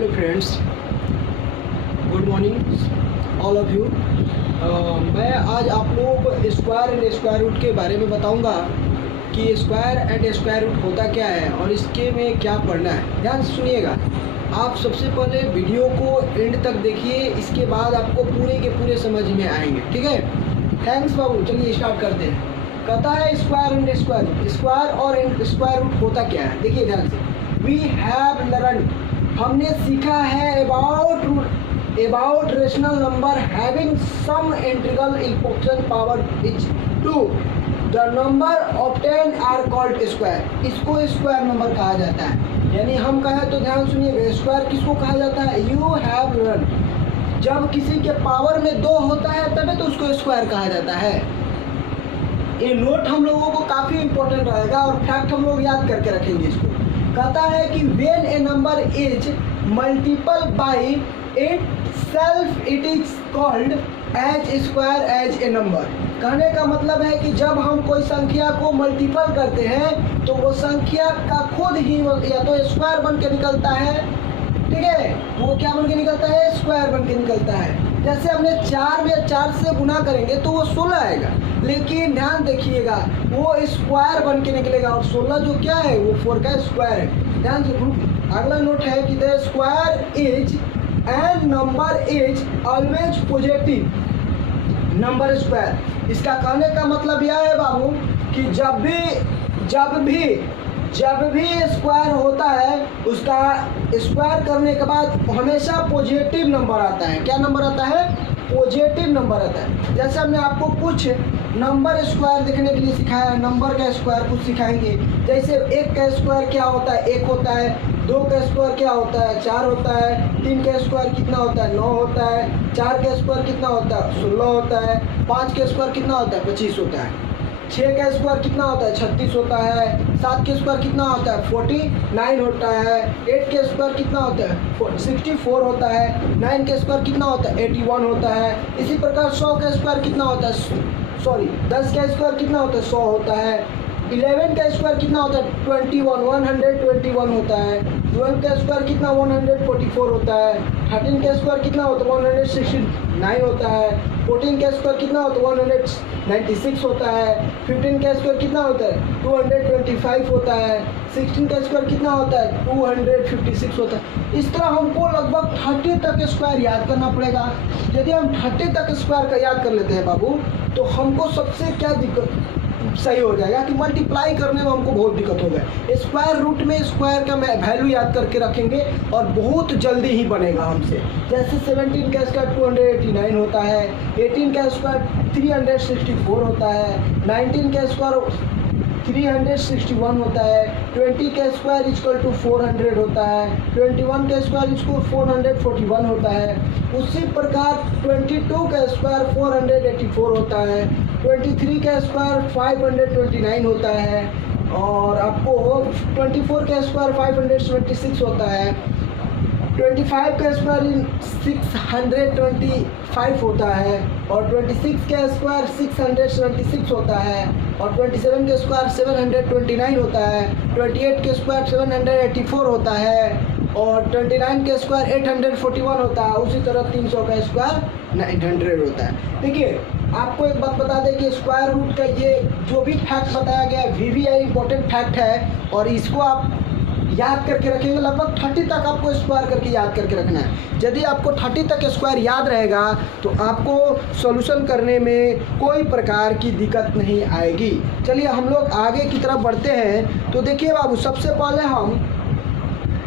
Hello friends, good morning all of you. मैं आज आप लोगों को स्क्वायर एंड स्क्वायर रूट के बारे में बताऊंगा कि स्क्वायर एंड स्क्वायर रूट होता क्या है और इसके में क्या पढ़ना है। ध्यान से सुनिएगा। आप सबसे पहले वीडियो को एंड तक देखिए, इसके बाद आपको पूरे के पूरे समझ में आएंगे। ठीक है, थैंक्स बाबू। चलिए स्टार्ट करते हैं। कहता है square and square root. Square और एंड स्क्वायर रूट होता क्या है, देखिए ध्यान से। वी हैव लर्न, हमने सीखा है about rational number having some integral equation power is 2। The number obtained are called square. इसको स्क्वायर नंबर कहा जाता है। यानी हम कहें तो ध्यान सुनिए, स्क्वायर किसको कहा जाता है? यू हैव लर्न, जब किसी के पावर में 2 होता है तभी तो उसको स्क्वायर कहा जाता है। ये नोट हम लोगों को काफ़ी इंपॉर्टेंट रहेगा और फैक्ट हम लोग याद करके रखेंगे इसको। कहता है कि when a number is multiple by itself it is called as square as a number. कहने का मतलब है कि जब हम कोई संख्या को मल्टीपल करते हैं तो वो संख्या का खुद ही या तो स्क्वायर बन के निकलता है, ठीक है, वो क्या बन के निकलता है? स्क्वायर बन के निकलता है। जैसे हमने 4 में 4 से गुना करेंगे तो वो 16 आएगा, लेकिन ध्यान देखिएगा वो स्क्वायर बन के निकलेगा और 16 जो क्या है वो 4 का स्क्वायर है। ध्यान से अगला नोट है कि the square is and number is always positive number square. इसका कहने का मतलब यह है बाबू कि जब भी स्क्वायर होता है उसका स्क्वायर करने के बाद हमेशा पॉजिटिव नंबर आता है। क्या नंबर आता है? पॉजिटिव नंबर आता है। जैसे हमने आपको कुछ नंबर स्क्वायर देखने के लिए सिखाया है, नंबर का स्क्वायर कुछ सिखाएंगे। जैसे 1 का स्क्वायर क्या होता है? 1 होता है। 2 का स्क्वायर क्या होता है? 4 होता है। 3 का स्क्वायर कितना होता है? 9 होता है। 4 का स्क्वायर कितना होता है? 16 होता है। 5 का स्क्वायर कितना होता है? 25 होता है। 6 का स्क्वायर कितना होता है? 36 होता है। 7 के स्क्वायर कितना होता है? 49 होता है। 8 के स्क्वायर कितना होता है? 64 होता है। 9 के स्क्वायर कितना होता है? 81 होता है। इसी प्रकार 100 का स्क्वायर कितना होता है? 10 का स्क्वायर कितना होता है? 100 होता है। 11 का स्क्वायर कितना होता है? 121 होता है। 12 का स्क्वायर कितना? 144 होता है। 13 का स्क्वायर कितना होता है? 169 होता है। 14 का स्क्वायर कितना होता है? 196 होता है। 15 का स्क्वायर कितना होता है? 225 होता है। 16 का स्क्वायर कितना होता है? 256 होता है। इस तरह हमको लगभग 30 तक स्क्वायर याद करना पड़ेगा। यदि हम 30 तक स्क्वायर का याद कर लेते हैं बाबू तो हमको सबसे क्या दिक्कत सही हो जाएगा कि मल्टीप्लाई करने में हमको बहुत दिक्कत होगा। स्क्वायर रूट में स्क्वायर का वैल्यू याद करके रखेंगे और बहुत जल्दी ही बनेगा हमसे। जैसे 17 का स्क्वायर 289 होता है। 18 का स्क्वायर 364 होता है। 19 का स्क्वायर 361 होता है। 20 का स्क्वायर इक्वल टू 400 होता है। 21 का स्क्वायर इक्वल 441 होता है। उसी प्रकार 22 का स्क्वायर 484 होता है। 23 का स्क्वायर 529 होता है और आपको 24 का स्क्वायर 576 होता है। 25 का स्क्वायर 625 होता है और 26 का स्क्वायर 676 होता है और 27 का स्क्वायर 729 होता है। 28 के स्क्वायर 784 होता है और 29 के स्क्वायर 841 होता है। उसी तरह 300 का स्क्वायर 900 होता है। देखिए आपको एक बात बता दें कि स्क्वायर रूट का ये जो भी फैक्ट बताया गया है VVI इंपॉर्टेंट फैक्ट है और इसको आप याद करके रखेंगे। लगभग 30 तक आपको स्क्वायर करके याद करके रखना है। यदि आपको 30 तक स्क्वायर याद रहेगा तो आपको सॉल्यूशन करने में कोई प्रकार की दिक्कत नहीं आएगी। चलिए हम लोग आगे की तरफ बढ़ते हैं। तो देखिए बाबू, सबसे पहले हम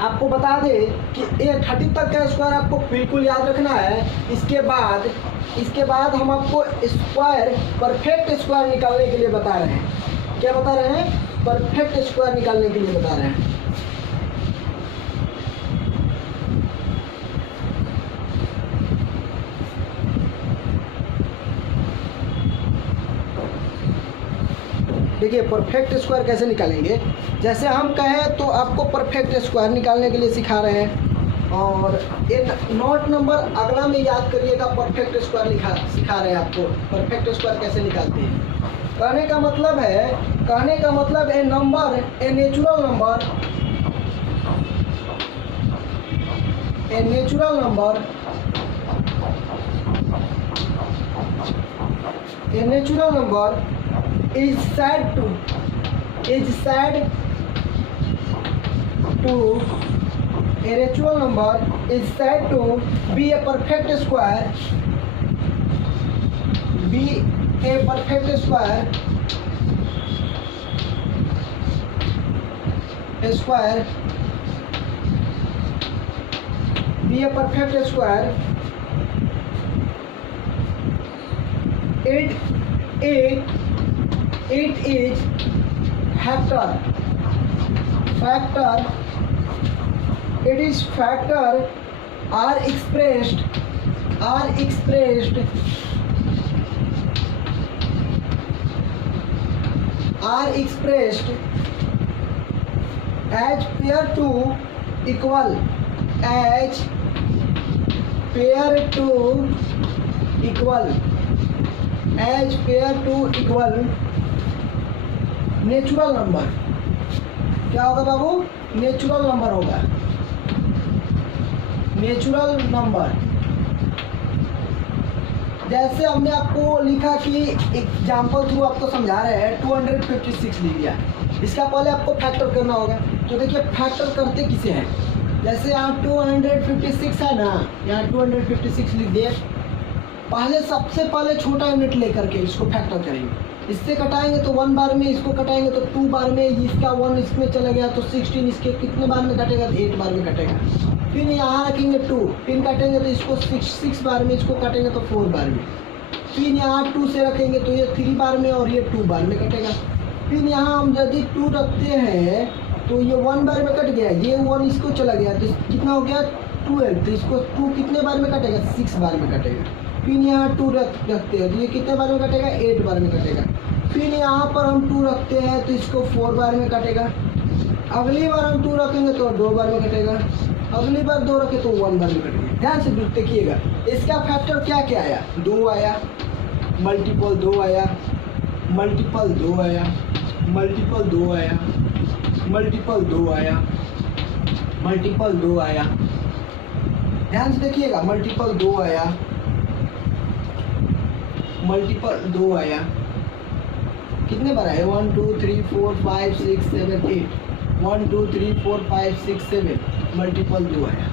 आपको बता दें कि ये 30 तक का स्क्वायर आपको बिल्कुल याद रखना है। इसके बाद हम आपको स्क्वायर परफेक्ट स्क्वायर निकालने के लिए बता रहे हैं। क्या बता रहे हैं? परफेक्ट स्क्वायर निकालने के लिए बता रहे हैं। देखिए परफेक्ट स्क्वायर कैसे निकालेंगे। जैसे हम कहें तो आपको परफेक्ट स्क्वायर निकालने के लिए सिखा रहे हैं और एक नोट नंबर अगला में याद करिएगा। परफेक्ट स्क्वायर सिखा रहे हैं आपको परफेक्ट स्क्वायर कैसे निकालते हैं। कहने का मतलब है number a natural number A natural number is said to a natural number is said to be a perfect square be a perfect square it is factor are expressed as pair to equal natural number. क्या होगा बाबू? Natural number होगा। Natural number जैसे हमने आपको लिखा कि example through आपको समझा रहे हैं 256 लिख दिया। इसका पहले आपको फैक्टर करना होगा। तो देखिए फैक्टर करते किसे हैं, जैसे यहाँ 256 है ना, यहाँ 256 लिख दिए। पहले सबसे पहले छोटा यूनिट लेकर के इसको फैक्टर करेंगे। इससे कटाएंगे तो 1 बार में, इसको कटाएंगे तो 2 बार में, इसका 1 इसमें चला गया तो 16 इसके कितने बार में कटेगा? 8 बार में कटेगा। फिर यहाँ रखेंगे 2, 3 काटेंगे तो इसको 6 बार में, इसको काटेंगे तो 4 बार में। फिर यहाँ 2 से रखेंगे तो ये 3 बार में और ये 2 बार में कटेगा। फिर यहाँ हम यदि 2 रखते हैं तो ये 1 बार में कट गया, ये 1 इसको चला गया तो कितना हो गया? 12। तो इसको 2 कितने बार में कटेगा? 6 बार में कटेगा। फिर यहाँ 2 रखते हैं तो ये कितने बार में कटेगा? 8 बार में कटेगा। फिर यहाँ पर हम 2 रखते हैं तो इसको 4 बार में कटेगा। अगली बार हम 2 रखेंगे तो 2 बार में कटेगा। अगली बार 2 रखे तो 1 बार में कटेगा। ध्यान से देखिएगा, इसका फैक्टर क्या क्या आया? 2 आया, मल्टीपल 2 आया, मल्टीपल 2 आया, मल्टीपल 2 आया, मल्टीपल 2 आया, मल्टीपल 2 आया। ध्यान से देखिएगा, मल्टीपल 2 आया, मल्टीपल 2 आया। कितने बार आए? 1 2 3 4 5 6 7 8 1 2 3 4 5 6 7 मल्टीपल 2 आया।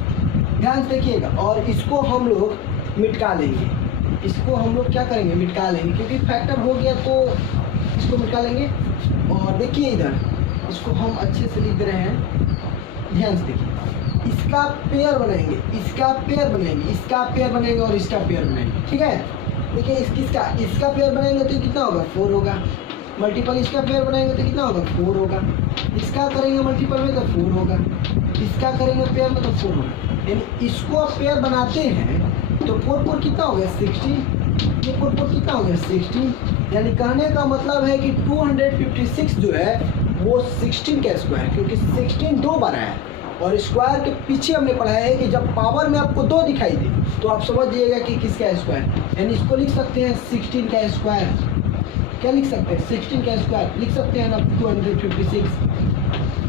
ध्यान से देखिएगा। और इसको हम लोग मिटा लेंगे। इसको हम लोग क्या करेंगे? मिटा लेंगे, क्योंकि फैक्टर हो गया तो इसको मिटा लेंगे। और देखिए इधर इसको हम अच्छे से लिख रहे हैं। ध्यान से देखिए, इसका पेयर बनाएंगे, इसका पेयर बनाएंगे, इसका पेयर बनाएंगे और इसका पेयर बनाएंगे। ठीक है, देखिए इसका पेयर बनाएंगे तो कितना होगा? 4 होगा। मल्टीपल इसका पेयर बनाएंगे तो कितना होगा? 4 होगा। इसका करेंगे मल्टीपल में तो 4 होगा। इसका करेंगे पेयर में तो 4 होगा। यानी इसको आप पेयर बनाते हैं तो 4 कितना हो गया? 16। ये 4 कितना हो गया? 16। यानी कहने का मतलब है कि 256 जो है वो 16 का स्क्वायर, क्योंकि 16 2 बार आया। और स्क्वायर के पीछे हमने पढ़ा है कि जब पावर में आपको 2 दिखाई दे तो आप समझ जाइएगा कि किसका स्क्वायर। यानी इसको लिख सकते हैं 16 का स्क्वायर। क्या लिख सकते हैं? 16 का स्क्वायर लिख सकते हैं ना, 256।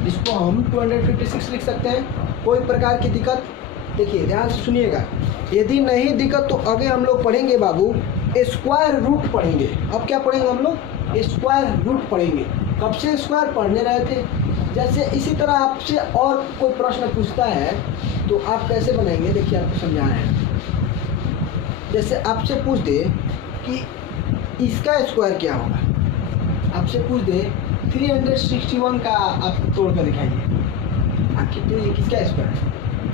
इसको हम 256 लिख सकते हैं। कोई प्रकार की दिक्कत? देखिए ध्यान से सुनिएगा, यदि नहीं दिक्कत तो आगे हम लोग पढ़ेंगे बाबू, स्क्वायर रूट पढ़ेंगे। अब क्या पढ़ेंगे हम लोग? स्क्वायर रूट पढ़ेंगे। कब से स्क्वायर पढ़ने रहे थे। जैसे इसी तरह आपसे और कोई प्रश्न पूछता है तो आप कैसे बनाएंगे, देखिए आपको समझा रहे हैं। जैसे आपसे पूछ दे कि इसका स्क्वायर क्या होगा, आपसे पूछ दे 361 का आप तोड़ कर दिखाइए, आखिर तो ये किसका स्क्वायर है?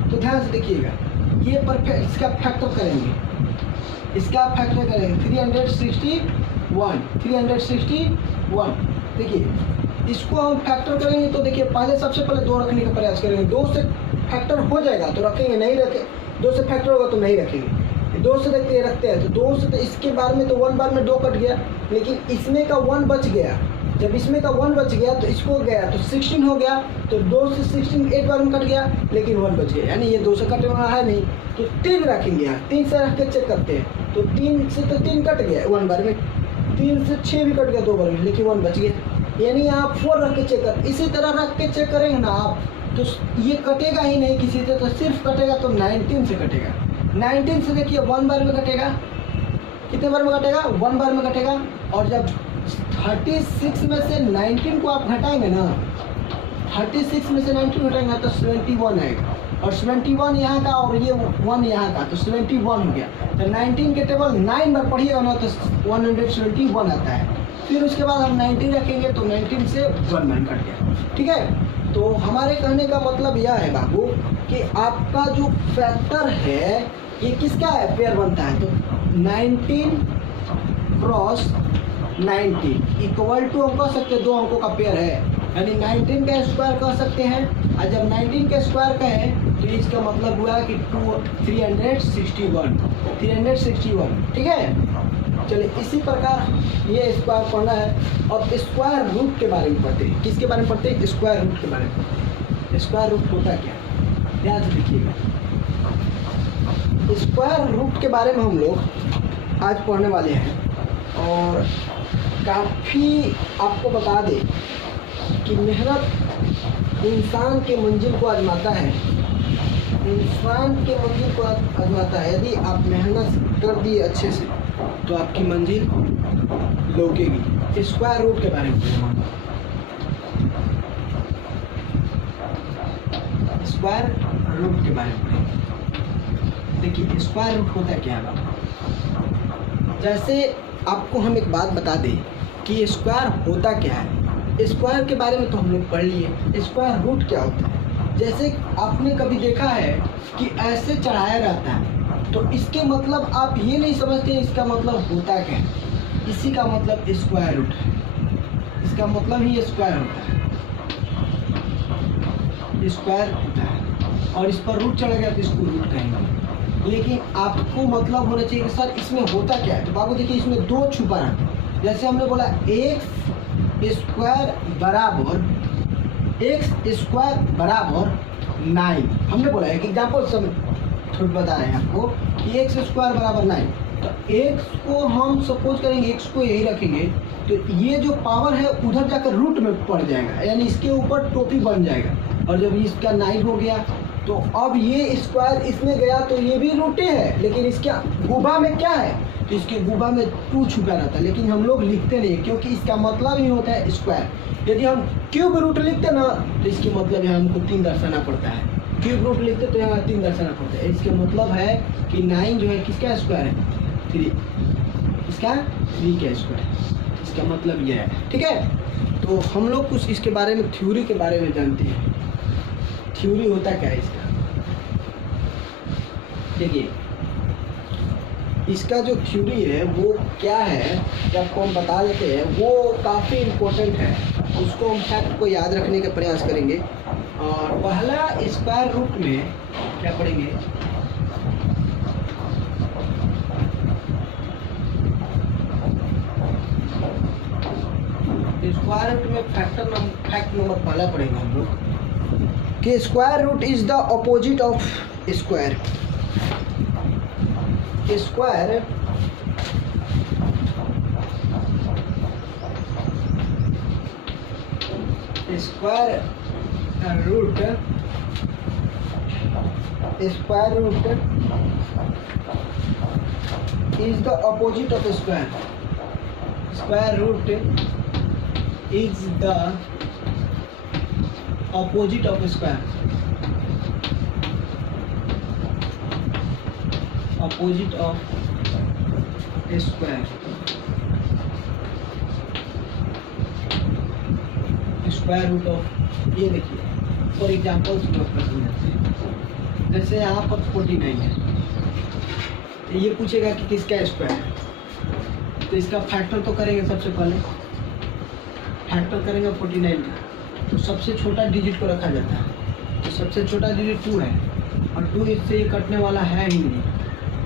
तो ध्यान से देखिएगा, ये परफेक्ट इसका फैक्टर करेंगे, इसका फैक्टर करेंगे 361। देखिए इसको हम फैक्टर करेंगे तो देखिए पहले सबसे पहले 2 रखने का प्रयास करेंगे। 2 से फैक्टर हो जाएगा तो रखेंगे, नहीं रखे 2 से फैक्टर होगा तो नहीं रखेंगे। 2 से रखते हैं तो 2 से तो इसके बार में तो 1 बार में 2 कट गया, लेकिन इसमें का 1 बच गया। जब इसमें का 1 बच गया तो इसको गया तो 16 हो गया। तो 2 से 16 8 बार में कट गया, लेकिन 1 बच गया, यानी ये 2 से कटने वाला है नहीं। तो 3 रखेंगे, यहाँ 3 से रख के चेक करते हैं तो 3 से तो 3 कट गया 1 बार में, 3 से 6 भी कट गया 2 बार में, लेकिन 1 बच गया। यानी आप 4 रख के चेक कर, इसी तरह रख के चेक करेंगे ना आप तो ये कटेगा ही नहीं किसी से, तो सिर्फ कटेगा तो 19 से कटेगा। 19 से देखिए 1 बार में कटेगा, कितने बार में कटेगा? 1 बार में कटेगा। और जब 36 में से 19 को आप घटाएंगे ना, 36 में से 19 घटाएंगे तो 71 आएगा, और 71 यहाँ का और ये 1 यहाँ का, तो 71 हो गया। तो 19 के टेबल 9 बार पढ़िएगा ना तो 171 आता है। फिर उसके बाद हम 19 रखेंगे तो 19 से 1 कट गया, ठीक है। तो हमारे कहने का मतलब यह है बाबू कि आपका जो फैक्टर है ये किसका है? पेयर बनता है। तो 19 क्रॉस 19 इक्वल टू हम कह सकते हैं 2 अंकों का पेयर है, यानी 19 का स्क्वायर कह सकते हैं। और जब 19 का स्क्वायर कहें तो इसका मतलब हुआ कि 361, ठीक है। चलिए इसी प्रकार ये स्क्वायर पढ़ना है। अब स्क्वायर रूट के बारे में पढ़ते हैं। किसके बारे में पढ़ते हैं? स्क्वायर रूट के बारे में। स्क्वायर रूट होता क्या है, ध्यान से देखिएगा। स्क्वायर रूट के बारे में हम लोग आज पढ़ने वाले हैं, और काफ़ी आपको बता दें कि मेहनत इंसान के मंजिल को आजमाता है, इंसान के मंजिल को आजमाता है। यदि आप मेहनत कर दिए अच्छे से तो आपकी मंजिल लौकेगी। स्क्वायर रूट के बारे में, स्क्वायर रूट के बारे में देखिए। स्क्वायर रूट होता क्या है? जैसे आपको हम एक बात बता दें कि स्क्वायर होता क्या है। स्क्वायर के बारे में तो हम लोग पढ़ लिए, स्क्वायर रूट क्या होता है। जैसे आपने कभी देखा है कि ऐसे चढ़ाया रहता है, तो इसके मतलब आप ये नहीं समझते इसका मतलब होता क्या है। इसी का मतलब स्क्वायर रूट है, इसका मतलब ही स्क्वायर होता है, स्क्वायर होता है। और इस पर रूट चढ़ा गया तो इसको रूट कहेंगे। लेकिन आपको मतलब होना चाहिए कि सर इसमें होता क्या है। तो बाबू देखिए इसमें 2 छुपा रहा। जैसे हमने बोला x स्क्वायर बराबर 9। हमने बोला एक एग्जाम्पल सब थोड़ा बता रहे हैं आपको कि x स्क्वायर बराबर 9। तो x को हम सपोज करेंगे, x को यही रखेंगे, तो ये जो पावर है उधर जाकर रूट में पड़ जाएगा, यानी इसके ऊपर टोपी बन जाएगा। और जब इसका 9 हो गया तो अब ये स्क्वायर इसमें गया तो ये भी रूटे है, लेकिन इसके गुबा में क्या है? तो इसके गुबा में 2 छुपा रहता है, लेकिन हम लोग लिखते नहीं क्योंकि इसका मतलब ही होता है स्क्वायर। यदि हम क्यूब रूट लिखते ना तो इसके मतलब यहाँ हमको 3 दर्शाना पड़ता है। क्यूब रूट लिखते तो यहाँ 3 दर्शाना पड़ता है। इसका मतलब है कि 9 जो है किसका स्क्वायर है? 3, इसका 3 का स्क्वायर। इसका मतलब यह है, ठीक है। तो हम लोग कुछ इसके बारे में थ्योरी के बारे में जानते हैं। थ्योरी होता क्या है इसका? देखिए इसका जो थ्योरी है वो क्या है कि आपको हम बता देते हैं, वो काफ़ी इम्पोर्टेंट है। उसको हम फैक्ट को याद रखने का प्रयास करेंगे। और पहला स्क्वायर रूट में क्या पढ़ेंगे? स्क्वायर रूट में फैक्ट नंबर पहला पढ़ेंगे हम लोग कि square root is the opposite of square. Square root is the opposite of square. Square root is the opposite of square. Opposite of square. Square root of, ये देखिए for example जैसे यहाँ पर 49 है, तो ये पूछेगा कि किसका स्क्वायर है। तो इसका फैक्टर तो करेंगे, सबसे पहले फैक्टर करेंगे 49 का, तो सबसे छोटा डिजिट को रखा जाता है। तो सबसे छोटा डिजिट 2 है, और 2 इससे ये कटने वाला है ही नहीं।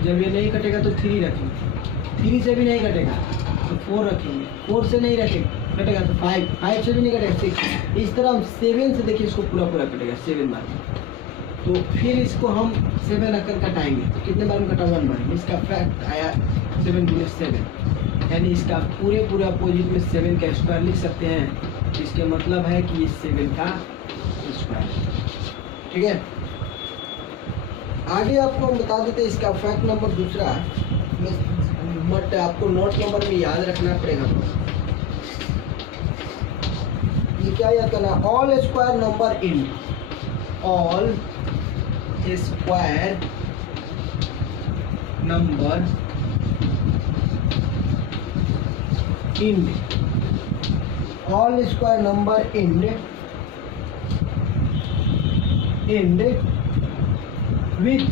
जब ये नहीं कटेगा तो 3 रखेंगे, 3 से भी नहीं कटेगा तो 4 रखेंगे, 4 से नहीं कटेगा तो 5, 5 से भी नहीं कटेगा 6। इस तरह हम 7 से देखिए इसको पूरा कटेगा 7 बार। तो फिर इसको हम 7 रखकर कटाएंगे, तो कितने बार में कटा? 1 बार। इसका फैक्ट आया 7 × 7, यानी इसका पूरा अपोजिट में 7 का स्क्वायर लिख सकते हैं। इसके मतलब है कि ये 7 का स्क्वायर। ठीक है। आगे आपको हम बता देते हैं इसका फैक्ट नंबर दूसरा है, बट आपको नोट नंबर में याद रखना पड़ेगा। ये क्या याद करना, all square number in, all square number in, all square number in with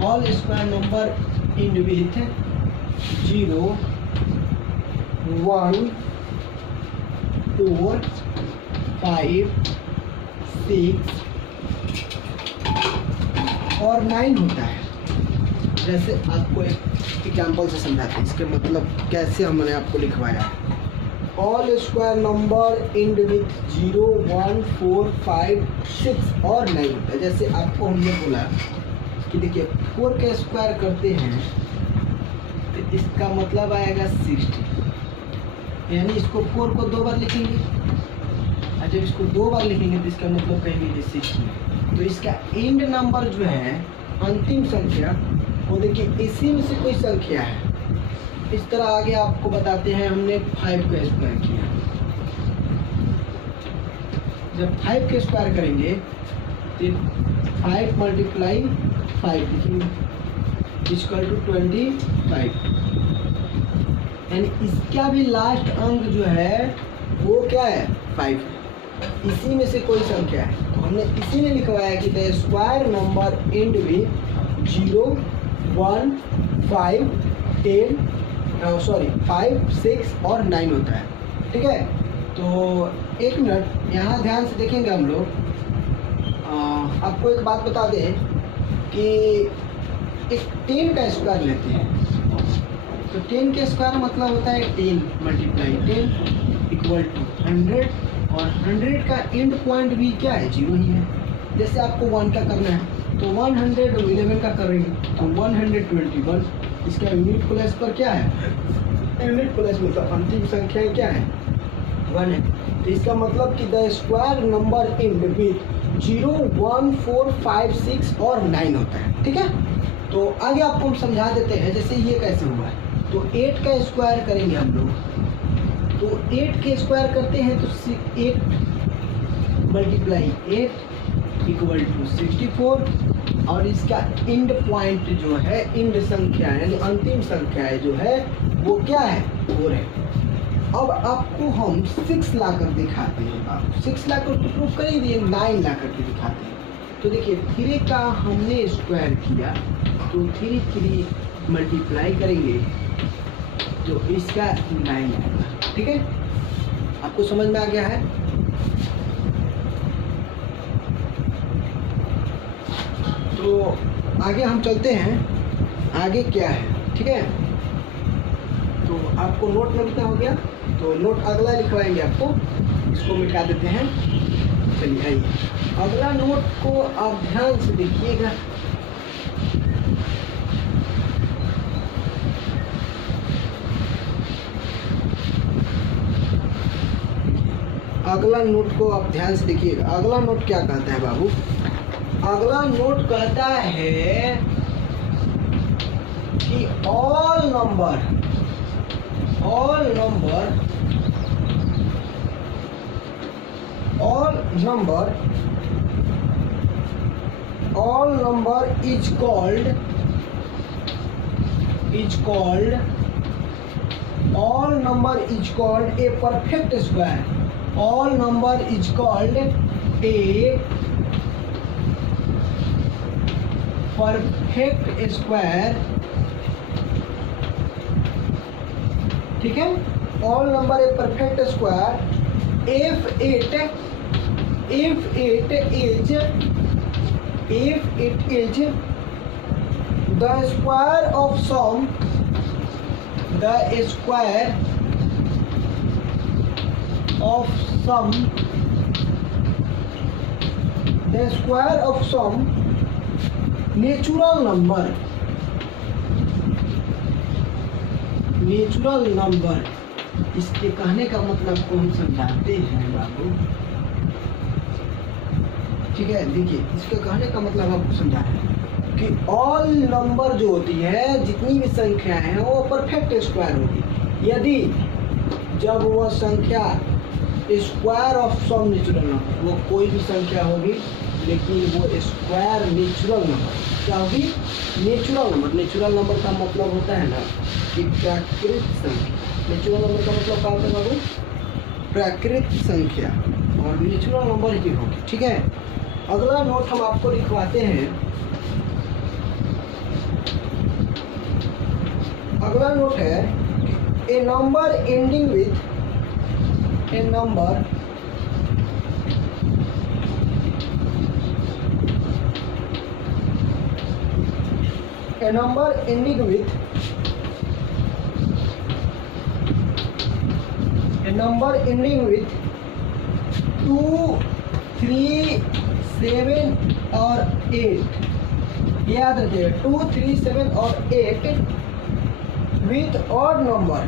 all square number end with 0, 1, 4, 5, 6 और 9 होता है। जैसे आपको एक एग्जाम्पल से समझाते हैं, इसके मतलब कैसे हमने आपको लिखवाया। All square number and with 0, 1, 4, 5, 6 और 9 होता है। जैसे आपको हमने बोला कि देखिए 4 का स्क्वायर करते हैं तो इसका मतलब आएगा 60, यानी इसको 4 को 2 बार लिखेंगे, और जब इसको 2 बार लिखेंगे तो इसका मतलब कहेंगे 60। तो इसका एंड नंबर जो है, अंतिम संख्या, वो देखिए इसी में से कोई संख्या है। इस तरह आगे आपको बताते हैं, हमने 5 का स्क्वायर किया, जब 5 का स्क्वायर करेंगे तो 5 मल्टीप्लाई 5 लिखेंगे इक्वल टू 25, यानी इसका भी लास्ट अंक जो है वो क्या है, 5। इसी में से कोई संख्या है, तो हमने इसी में लिखवाया कि the square number and with 0, 1, 5, 10 5, 6 और 9 होता है। ठीक है, तो एक मिनट यहाँ ध्यान से देखेंगे हम लोग। आपको एक बात बता दें कि एक 10 का स्क्वायर लेते हैं, तो 10 का स्क्वायर मतलब होता है 10 मल्टीप्लाई 10 इक्वल टू 100, और 100 का एंड पॉइंट भी क्या है, 0 ही है। जैसे आपको 1 का करना है तो 111 का करेंगे तो 121, इसका यूनिट प्लेस पर क्या है, यूनिट प्लेस मतलब अंतिम संख्या क्या है, 1 है। तो इसका मतलब कि the square number and with 0, 1, 4, 5, 6 और 9 होता है। ठीक है, तो आगे आपको हम समझा देते हैं। जैसे ये कैसे हुआ है, तो 8 का स्क्वायर करेंगे हम लोग, तो 8 के स्क्वायर करते हैं तो 8 मल्टीप्लाई 8 इक्वल टू 64, और इसका एंड पॉइंट जो है, एंड संख्या यानी अंतिम संख्या जो है वो क्या है, 4 है। अब आपको हम 6 ला कर दिखाते हैं। आप 6 ला कर तो प्रूफ कर ही दिए, 9 ला करके दिखाते हैं। तो देखिए 3 का हमने स्क्वायर किया तो 3 मल्टीप्लाई करेंगे तो इसका 9 आएगा। ठीक है, आपको समझ में आ गया है। तो आगे हम चलते हैं, आगे क्या है। ठीक है, तो आपको नोट में कितना हो गया, तो नोट अगला लिखवाएंगे आपको, इसको मिटा देते हैं। चलिए आइए, अगला नोट को आप ध्यान से देखिएगा। अगला नोट को आप ध्यान से देखिएगा। अगला नोट क्या कहता है बाबू, अगला नोट कहता है कि all number is called a perfect square. All number is called a perfect square. ठीक है, all number a perfect square if it is the square of sum natural number. इसके कहने का मतलब को हम समझाते हैं बाबू। ठीक है, देखिए इसके कहने का मतलब आपको समझा है कि ऑल नंबर जो होती है, जितनी भी संख्याएं हैं वो परफेक्ट स्क्वायर होगी यदि जब वह संख्या square of some natural number, वो कोई भी संख्या होगी लेकिन वो स्क्वायर नेचुरल नंबर क्या होगी, नेचुरल नंबर। नेचुरल नंबर का मतलब होता है ना कि प्राकृत संख्या। नेचुरल नंबर का मतलब क्या होता है बाबू, प्राकृत संख्या, और नेचुरल नंबर ही होगी। ठीक है, अगला नोट हम आपको लिखवाते हैं। अगला नोट है a number ending with a number ending with 2, 3, 7 और 8, याद रखिएगा 2, 3, 7 और 8 with odd number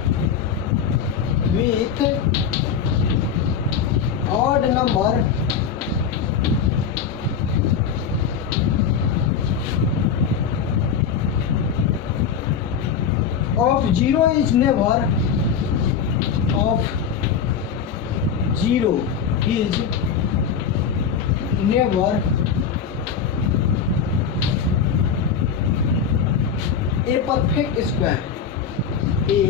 of 0 is never a perfect square. A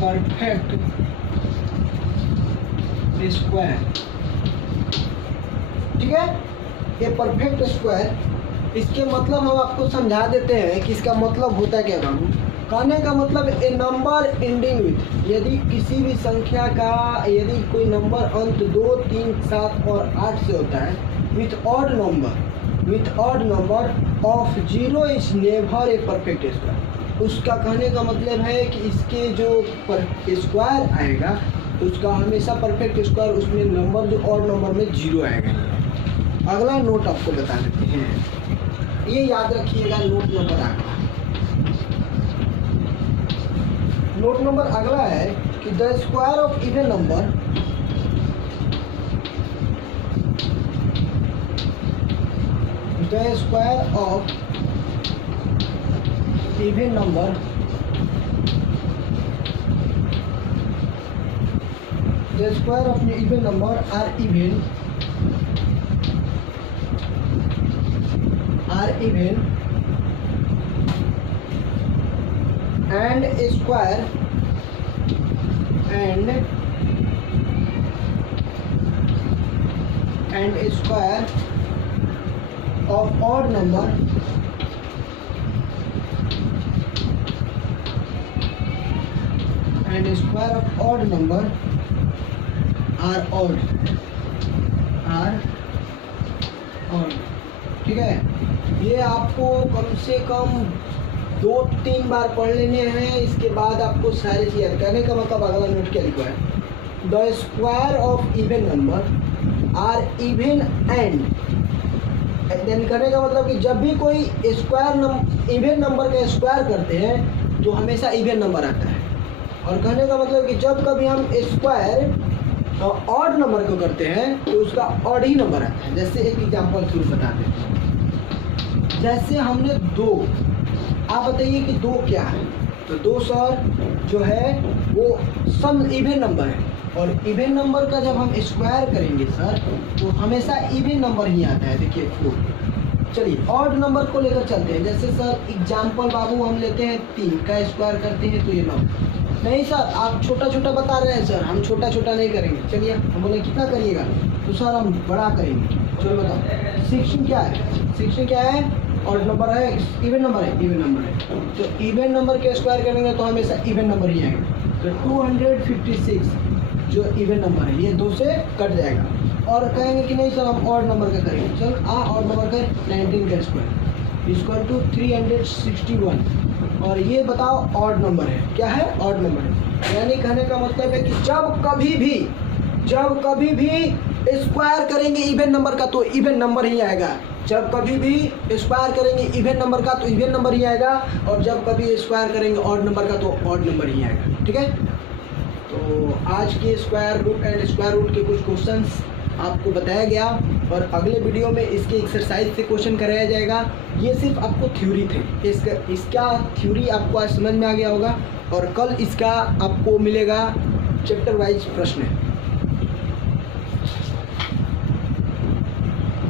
perfect square. ठीक है, ये परफेक्ट स्क्वायर, इसके मतलब हम आपको समझा देते हैं कि इसका मतलब होता क्या बाबू। कहने का मतलब ए नंबर एंडिंग विथ, यदि किसी भी संख्या का यदि कोई नंबर अंत 2, 3, 7 और 8 से होता है with odd number of 0 is never a perfect square. उसका कहने का मतलब है कि इसके जो स्क्वायर आएगा उसका हमेशा परफेक्ट स्क्वायर, उसमें नंबर जो ऑड नंबर में 0 आएगा। अगला नोट आपको बता देते हैं, ये याद रखिएगा। नोट नंबर अगला, नोट नंबर अगला है कि the square of even number the square of even number are even and a square of odd number are odd। ठीक है, ये आपको कम से कम 2-3 बार पढ़ लेने हैं, इसके बाद आपको सारे चीज याद करने का मतलब। अगला नोट क्या लिखा है, the square of even number are even and then करने का मतलब कि जब भी कोई इवन नंबर का स्क्वायर करते हैं तो हमेशा इवन नंबर आता है। और कहने का मतलब कि जब कभी हम स्क्वायर ऑड नंबर को करते हैं तो उसका ऑड ही नंबर आता है। जैसे एक एग्जांपल थ्रू बता दें, जैसे हमने 2, आप बताइए कि 2 क्या है। तो 2 सर जो है वो सम इवन नंबर है, और इवन नंबर का जब हम स्क्वायर करेंगे सर तो हमेशा इवन नंबर ही आता है। देखिए 4। चलिए ऑड नंबर को लेकर चलते हैं। जैसे सर एग्जांपल बाबू हम लेते हैं 3 का स्क्वायर करते हैं तो ये 9। नहीं सर आप छोटा छोटा बता रहे हैं सर, हम छोटा छोटा नहीं करेंगे। चलिए हम बोले कितना करिएगा, तो सर हम बड़ा करेंगे। चलो बताओ 16 क्या है, 16 क्या है, ऑड नंबर है, इवन नंबर है, इवन नंबर है। तो इवन नंबर के स्क्वायर करेंगे तो हमेशा इवन नंबर ही आएगा। तो 256 जो इवन नंबर है ये 2 से कट जाएगा। और कहेंगे कि नहीं सर हम ऑड नंबर का करेंगे, चल ऑड नंबर का 19 का स्क्वायर इक्वल टू 361। और ये बताओ ऑड नंबर है, क्या है, ऑड नंबर है। यानी कहने का मतलब है कि जब कभी भी स्क्वायर करेंगे इवन नंबर का तो इवन नंबर ही आएगा। जब कभी भी स्क्वायर करेंगे इवन नंबर का तो इवन नंबर ही आएगा, और जब कभी स्क्वायर करेंगे ऑड नंबर का तो ऑड नंबर ही आएगा। ठीक है, तो आज के square root and square root के कुछ क्वेश्चंस आपको बताया गया और अगले वीडियो में इसके एक्सरसाइज से क्वेश्चन कराया जाएगा। ये सिर्फ आपको थ्योरी थे, इसका थ्योरी आपको आज समझ में आ गया होगा और कल इसका आपको मिलेगा चैप्टर वाइज प्रश्न।